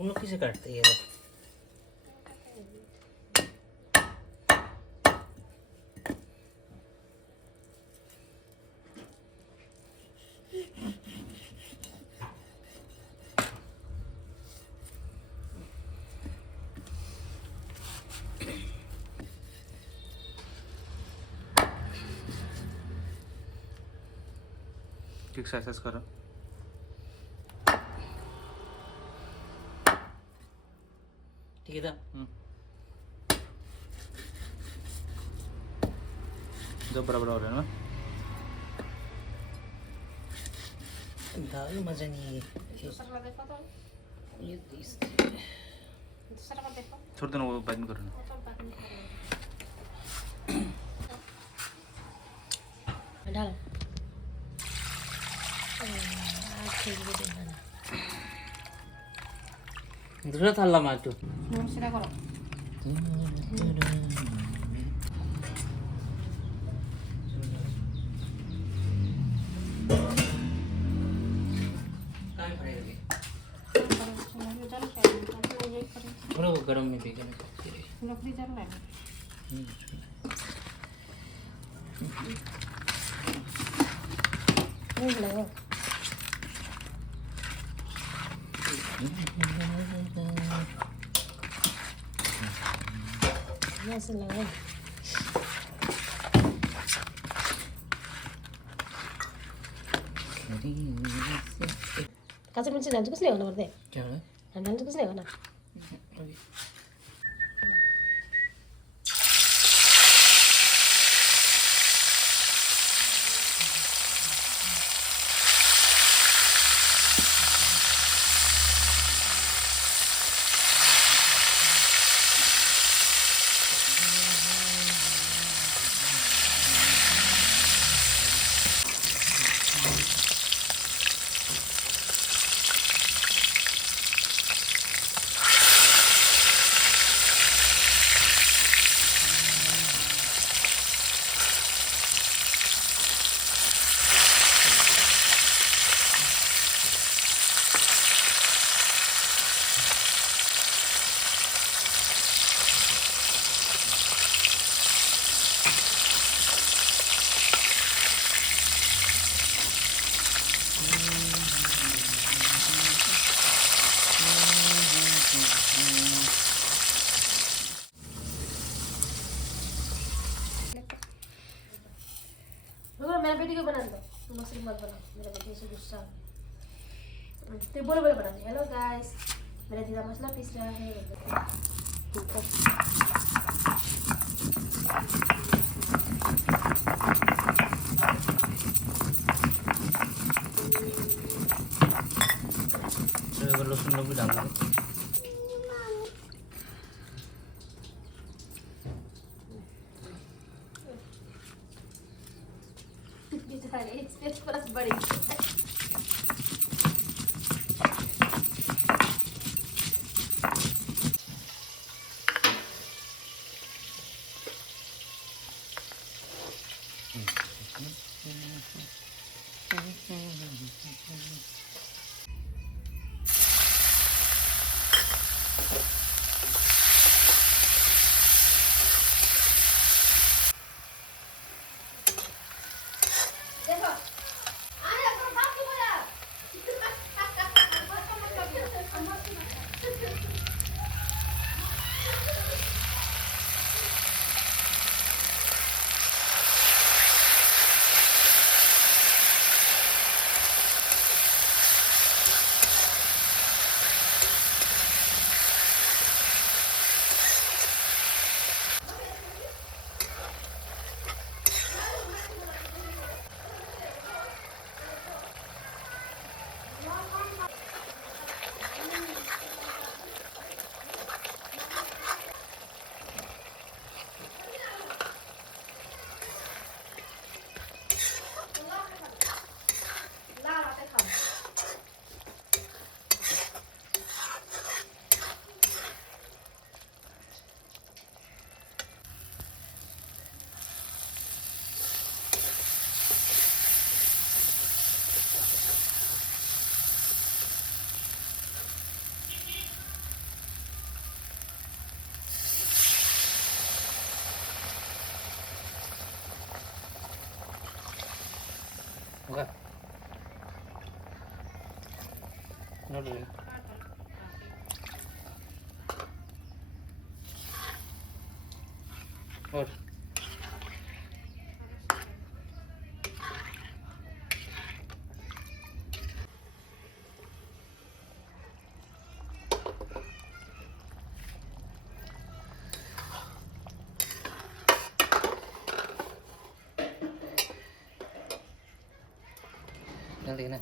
অন্য কিছু কাটতে গেলে एक्सरसाइज करो ठीक है था जो बराबर हो रहा है ना दाल मजा नहीं है ये छोड़ देना वो बाद में करो ना डालो दूसरा थाला मार तू সেটা করো थोड़ा वो गर्म में भी करना लकड़ी जल रहा है नहीं लगा ऐसे लगा काचा मिर्ची डाल कुछ नहीं होना पड़ता है क्या है डाल कुछ नहीं होना अभी मेरा बेटी को बना दो मशरूम मत बना मेरा बेटी से गुस्सा तो बोले बोले बना दे हेलो गाइस मेरा दीदा मसाला पीस रहा है लहसुन लोग भी डाल दो स्पेस प्लस बड़ी देखो आया करो बाप को होगा ನೋಡ್ರಿ और nanti na